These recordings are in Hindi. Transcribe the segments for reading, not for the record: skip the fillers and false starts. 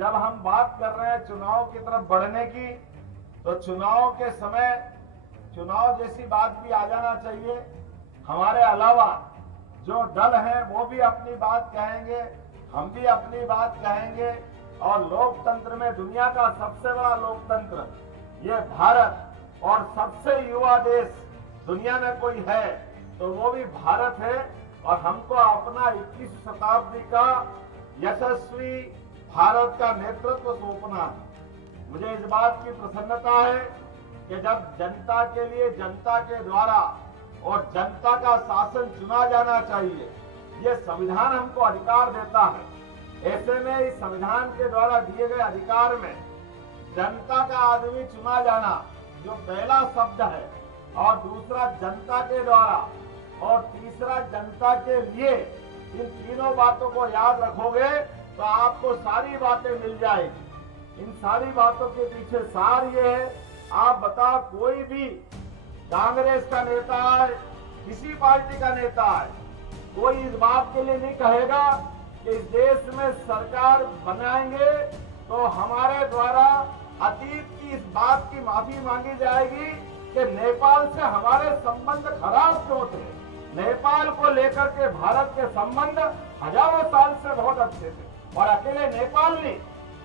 जब हम बात कर रहे हैं चुनाव की तरफ बढ़ने की, तो चुनाव के समय चुनाव जैसी बात भी आ जाना चाहिए। हमारे अलावा जो दल हैं वो भी अपनी बात कहेंगे, हम भी अपनी बात कहेंगे। और लोकतंत्र में दुनिया का सबसे बड़ा लोकतंत्र ये भारत, और सबसे युवा देश दुनिया में कोई है तो वो भी भारत है। और हमको अपना 21वीं शताब्दी का यशस्वी भारत का नेतृत्व सौंपना है। मुझे इस बात की प्रसन्नता है कि जब जनता के लिए जनता के द्वारा और जनता का शासन चुना जाना चाहिए, ये संविधान हमको अधिकार देता है। ऐसे में इस संविधान के द्वारा दिए गए अधिकार में जनता का आदमी चुना जाना जो पहला शब्द है, और दूसरा जनता के द्वारा, और तीसरा जनता के लिए, इन तीनों बातों को याद रखोगे तो आपको सारी बातें मिल जाएगी। इन सारी बातों के पीछे सार ये है, आप बताओ कोई भी कांग्रेस का नेता है, किसी पार्टी का नेता है, कोई इस बात के लिए नहीं कहेगा कि इस देश में सरकार बनाएंगे तो हमारे द्वारा अतीत की इस बात की माफी मांगी जाएगी कि नेपाल से हमारे संबंध खराब क्यों थे। नेपाल को लेकर के भारत के संबंध हजारों साल से बहुत अच्छे थे, और अकेले नेपाल नहीं,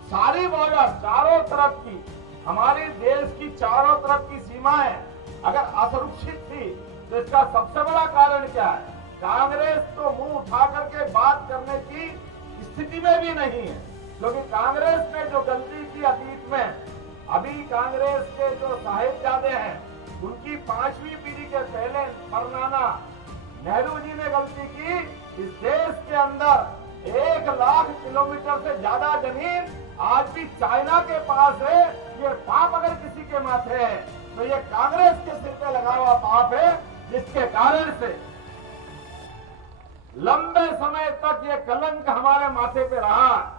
सारी बॉर्डर चारों तरफ की, हमारे देश की चारों तरफ की सीमाएं अगर असुरक्षित थी तो इसका सबसे बड़ा कारण क्या है? कांग्रेस तो मुंह उठा करके बात करने की स्थिति में भी नहीं है, क्योंकि कांग्रेस ने जो गलती की अतीत में, अभी कांग्रेस के जो साहिबजादे हैं उनकी 5वीं पीढ़ी के पहले परनाना नेहरू जी ने गलती की। इस देश के अंदर 1 लाख किलोमीटर से ज्यादा जमीन आज भी चाइना के पास है। ये पाप अगर किसी के माथे है तो ये कांग्रेस के सिर पे लगा हुआ पाप है, जिसके कारण से लंबे समय तक ये कलंक हमारे माथे पे रहा।